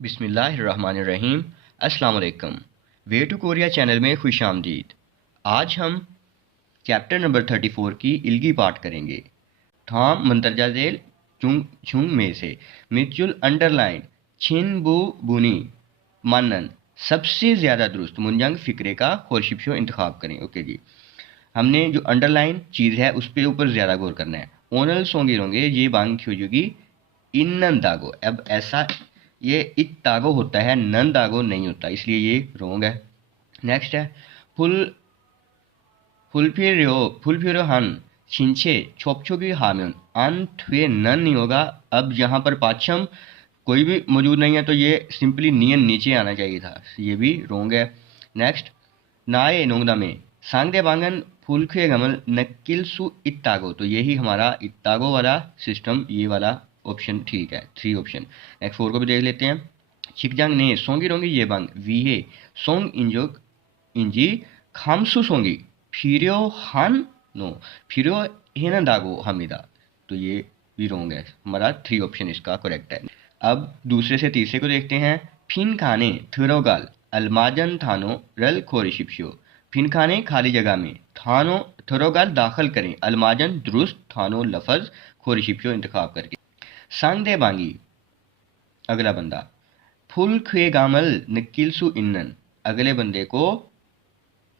बिस्मिल्लाहिर्रहमानिर्रहीम। अस्सलाम वालेकुम। वे टू कोरिया चैनल में खुश आमदीद। आज हम चैप्टर नंबर 34 की इल्गी पाठ करेंगे। थाम मंतरजा झेल चुंग छुंग में से मिचुल अंडरलाइन छिन बू बुनी मानन सबसे ज़्यादा दुरुस्त मुंजंग फ़िक्रे का खोरशिप्शो इंतखाब करें। ओके जी, हमने जो अंडरलाइन चीज़ है उस पर ऊपर ज़्यादा गौर करना है। ओनल सोंगे रोंगे ये बांग खियोगी इन्नन दागो। अब ऐसा ये इत दागो होता है, नन दागो नहीं होता, इसलिए ये रोंग है। नेक्स्ट है फुल फुलफिरो हन छिंचे छोपछोगी हामियन अन ठुए नन नहीं होगा। अब यहाँ पर पाछम कोई भी मौजूद नहीं है तो ये सिंपली नियन नीचे आना चाहिए था, ये भी रोंग है। नेक्स्ट नाए नोंगदा में सांगदे बांगन फुलखे गमल नकिलसु इत्तागो, तो यही हमारा इत्तागो वाला सिस्टम, ये वाला ऑप्शन ठीक है, 3 ऑप्शन। नेक्स्ट 4 को भी देख लेते हैं। छिकजांग ने सोंगी रोंगी ये बांग वीहे सोंग इंजोग इंजी खामसु सोंगी फिरो हान नो फिरो हेना दागो हमीदा, तो ये भी रोंग है, हमारा 3 ऑप्शन इसका करेक्ट है। अब दूसरे से तीसरे को देखते हैं। फिन खाने थरोगाल अलमाजन थानो रल खोरिशिप्शियो, फिन खाने खाली जगह में थानो थरोगाल दाखिल करें, अलमाजन दुरुस्त, थानो लफज, खोरिशिप्शियो इंतखाब करके। सांग दे बांगी अगला बंदा फुल खे गामल नकिलसु इन्नन, अगले बंदे को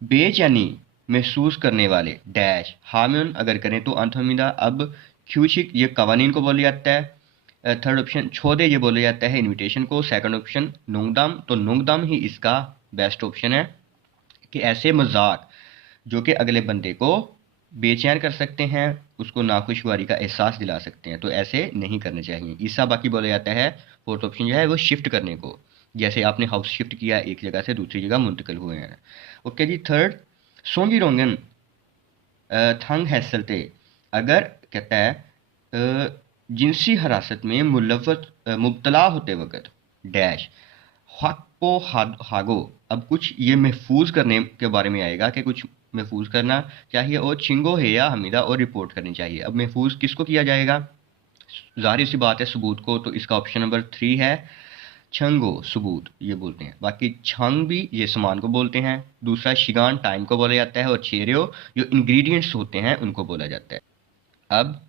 बेचैनी महसूस करने वाले डैश हामियन अगर करें तो अंतमिदा। अब ख्यूशिक ये कवानीन को बोला जाता है। थर्ड ऑप्शन छोदे ये बोला जाता है इनविटेशन को। सेकंड ऑप्शन नोंगदाम, तो नोंगदाम ही इसका बेस्ट ऑप्शन है कि ऐसे मजाक जो कि अगले बंदे को बेचैन कर सकते हैं, उसको नाखुशगवारी का एहसास दिला सकते हैं, तो ऐसे नहीं करने चाहिए। ईसा बाकी बोला जाता है। फोर्थ ऑप्शन जो है वो शिफ्ट करने को, जैसे आपने हाउस शिफ्ट किया, एक जगह से दूसरी जगह मुंतकिल हुए हैं। ओके जी। थर्ड सोंगी रोंगन थंग हैसलते, अगर कहता है जिनसी हरासत में मुबतला होते वक्त डैश हक को हागो। अब कुछ ये महफूज करने के बारे में आएगा कि कुछ महफूज करना चाहिए और छिंगो है या हमीदा और रिपोर्ट करनी चाहिए। अब महफूज किसको किया जाएगा? जाहिर सी बात है सबूत को, तो इसका ऑप्शन नंबर 3 है छंगो, सबूत ये बोलते हैं। बाकी छंग भी ये सामान को बोलते हैं। दूसरा शिगान टाइम को बोला जाता है, और छेरियो जो इंग्रेडिएंट्स होते हैं उनको बोला जाता है। अब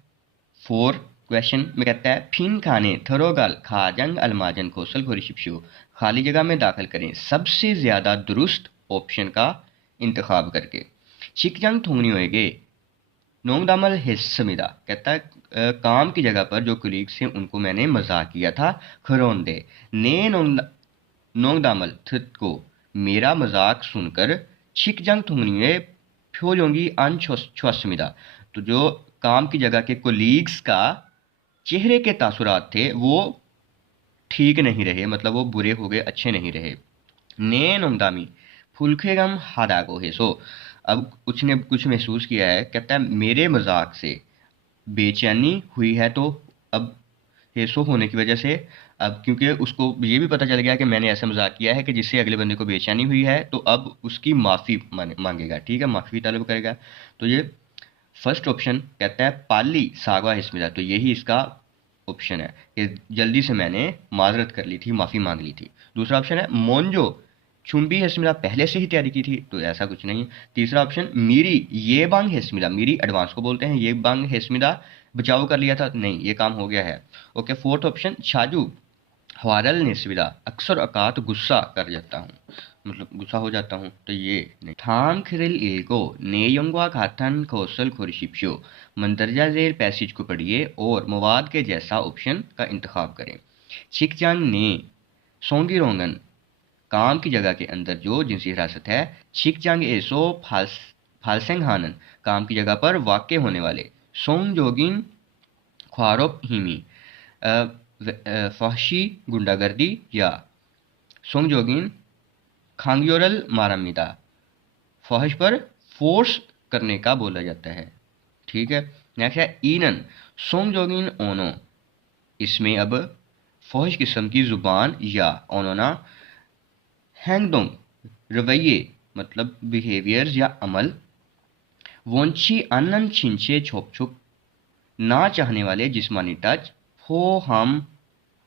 4 क्वेश्चन में कहता है फिन खाने थरोगाल खाजंग अलमाजन कौशल खोरिशिप्शु, खाली जगह में दाखिल करें सबसे ज़्यादा दुरुस्त ऑप्शन का इंतखाब करके। शिकजंग थोंगनी होएगे नोंगदामल हिस्समिदा, कहता है काम की जगह पर जो कुलीग्स थे उनको मैंने मजाक किया था। खरोंदे ने नोंगदामल थत को मेरा मजाक सुनकर छिकजंग थुंगनिए फ्योजोंगी अन छुस्मिदा, तो जो काम की जगह के कोलीग्स का चेहरे के तासुरात थे वो ठीक नहीं रहे, मतलब वो बुरे हो गए, अच्छे नहीं रहे। ने नोंगदामी फुलखेगम हादागो है सो, अब उसने कुछ महसूस किया है, कहता है मेरे मजाक से बेचैनी हुई है, तो अब हेसो होने की वजह से, अब क्योंकि उसको ये भी पता चल गया कि मैंने ऐसा मजाक किया है कि जिससे अगले बंदे को बेचैनी हुई है, तो अब उसकी माफ़ी मांगेगा, ठीक है, माफ़ी तलब करेगा। तो ये फर्स्ट ऑप्शन कहता है पाली सागवा हिस्मिदा, तो यही इसका ऑप्शन है कि जल्दी से मैंने माजरत कर ली थी, माफ़ी मांग ली थी। दूसरा ऑप्शन है मोन्जो चुंबी हेस्मिला, पहले से ही तैयारी की थी, तो ऐसा कुछ नहीं। तीसरा ऑप्शन मीरी ये बांग हेस्मिला, मीरी एडवांस को बोलते हैं, ये बांग हेस्मिला बचाव कर लिया था, नहीं ये काम हो गया है। ओके। फोर्थ ऑप्शन छाजू हवारल नेस्विदा, अक्सर अकात गुस्सा कर जाता हूँ, मतलब गुस्सा हो जाता हूँ, तो ये नहीं। थाम खिरिल इल्को नेयोंगवा खाथन कौशल खोरिशिप्शो, मंदरजा झेल पैसेज को पढ़िए और मवाद के जैसा ऑप्शन का इंतखाब करें। शिकजांग ने सोंगी रोंगन काम की जगह के अंदर जो जिनसी हिरासत है, छिकजांग एसो फालसेंग हानन काम की जगह पर वाक़ होने वाले, सोंग जोगिन ख्वारोप हिमी फहशी गुंडागर्दी, या सोंग जोगिन खांगयोरल मारामिदा, फहश पर फोर्स करने का बोला जाता है, ठीक है। नेक्स्ट है ईनन सोंग जोगिन ओनो, इसमें अब फहश किस्म की ज़ुबान या ओनोना। हैंगडोंग रवैये मतलब बिहेवियर्स या अमल। वोंची अनन छिंचे छोप छुप ना चाहने वाले जिस्मानी टच। फो हम